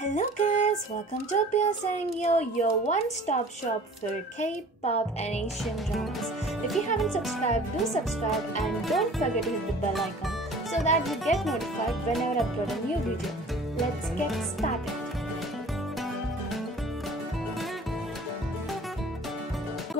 Hello guys, welcome to Sangyo, your one-stop shop for K-pop and Asian dramas. If you haven't subscribed, do subscribe and don't forget to hit the bell icon so that you get notified whenever I upload a new video. Let's get started.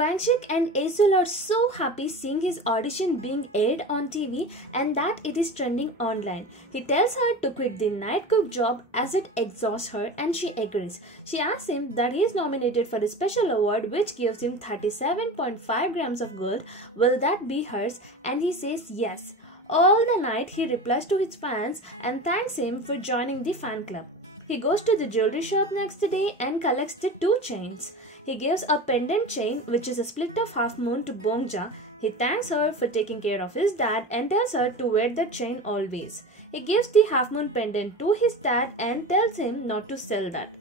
Gwangshik and Asul are so happy seeing his audition being aired on TV and that it is trending online. He tells her to quit the night cook job as it exhausts her and she agrees. She asks him that he is nominated for a special award which gives him 37.5 grams of gold. Will that be hers? And he says yes. All the night he replies to his fans and thanks him for joining the fan club. He goes to the jewelry shop next day and collects the two chains. He gives a pendant chain which is a split of half moon to Bongja. He thanks her for taking care of his dad and tells her to wear the chain always. He gives the half moon pendant to his dad and tells him not to sell that.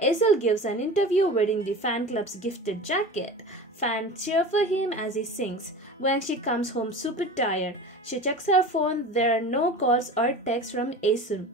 Asil gives an interview wearing the fan club's gifted jacket. Fans cheer for him as he sings. Gwangshik comes home super tired. She checks her phone. There are no calls or texts from Asil.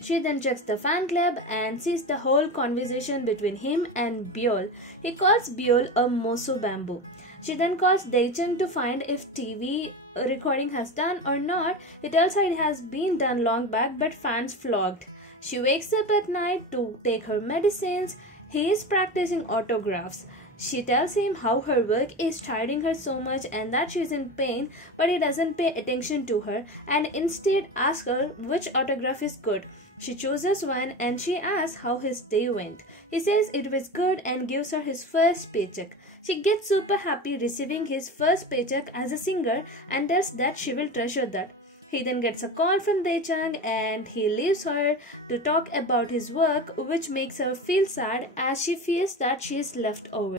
She then checks the fan club and sees the whole conversation between him and Byul. He calls Byul a Mosu bamboo. She then calls Daechung to find if TV recording has done or not. He tells her it has been done long back but fans flogged. She wakes up at night to take her medicines. He is practicing autographs. She tells him how her work is tiring her so much and that she is in pain, but he doesn't pay attention to her and instead asks her which autograph is good. She chooses one and she asks how his day went. He says it was good and gives her his first paycheck. She gets super happy receiving his first paycheck as a singer and tells that she will treasure that. He then gets a call from Daechung and he leaves her to talk about his work, which makes her feel sad as she feels that she is left over.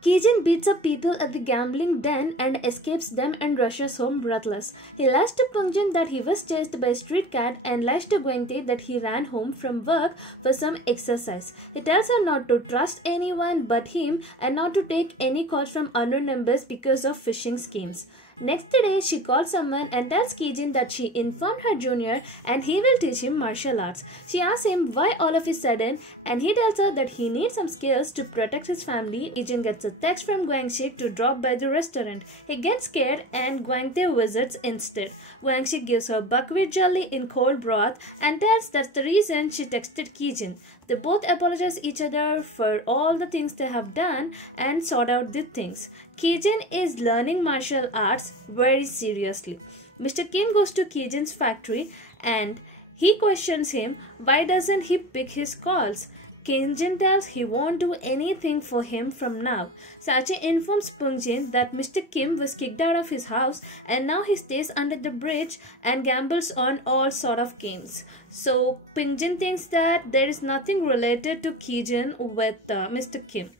Kijin beats up people at the gambling den and escapes them and rushes home breathless. He lies to Pungjin that he was chased by a street cat and lies to Gwangtae that he ran home from work for some exercise. He tells her not to trust anyone but him and not to take any calls from unknown numbers because of phishing schemes. Next day, she calls someone and tells Kijin that she informed her junior and he will teach him martial arts. She asks him why all of a sudden and he tells her that he needs some skills to protect his family. Kijin gets a text from Gwangshik to drop by the restaurant. He gets scared and Gwangtae visits instead. Gwangshik gives her buckwheat jelly in cold broth and tells that's the reason she texted Kijin. They both apologize each other for all the things they have done and sort out the things. Kijin is learning martial arts very seriously. Mr. Kim goes to Kijin's factory and he questions him why doesn't he pick his calls. Kijin tells he won't do anything for him from now. Sachi informs Pungjin that Mr. Kim was kicked out of his house and now he stays under the bridge and gambles on all sort of games. So Pungjin thinks that there is nothing related to Kijin with Mr. Kim.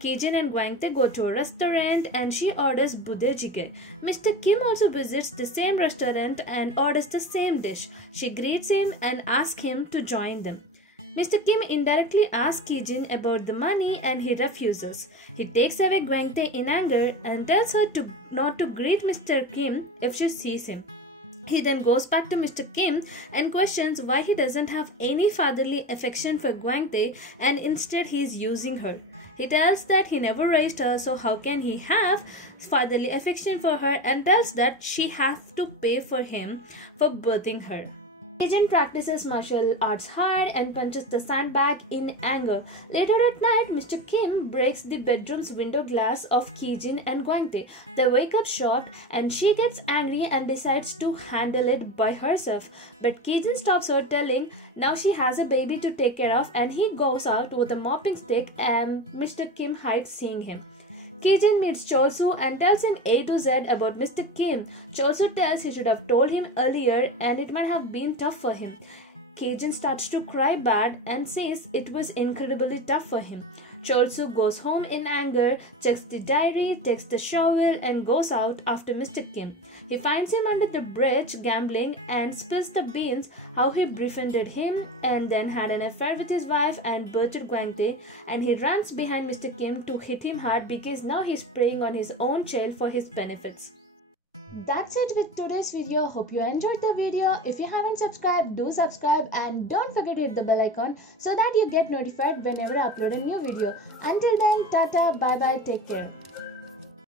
Kijin and Gwangtae go to a restaurant and she orders bude jjigae. Mr. Kim also visits the same restaurant and orders the same dish. She greets him and asks him to join them. Mr. Kim indirectly asks Kijin about the money and he refuses. He takes away Gwangtae in anger and tells her not to greet Mr. Kim if she sees him. He then goes back to Mr. Kim and questions why he doesn't have any fatherly affection for Gwangtae and instead he is using her. He tells that he never raised her, so how can he have fatherly affection for her, and tells that she has to pay for him for birthing her. Kijin practices martial arts hard and punches the sandbag in anger. Later at night, Mr. Kim breaks the bedroom's window glass of Kijin and Gwangtae. They wake up shocked and she gets angry and decides to handle it by herself. But Kijin stops her, telling now she has a baby to take care of, and he goes out with a mopping stick and Mr. Kim hides seeing him. Kijin meets Cholsu and tells him A to Z about Mr. Kim. Cholsu tells he should have told him earlier and it might have been tough for him. Kijin starts to cry bad and says it was incredibly tough for him. Cholsu goes home in anger, checks the diary, takes the shovel and goes out after Mr. Kim. He finds him under the bridge gambling and spills the beans how he befriended him and then had an affair with his wife and birthed Gwangtae, and he runs behind Mr. Kim to hit him hard because now he's preying on his own child for his benefits. That's it with today's video. Hope you enjoyed the video. If you haven't subscribed, do subscribe and don't forget to hit the bell icon so that you get notified whenever I upload a new video. Until then, tata, bye bye, take care.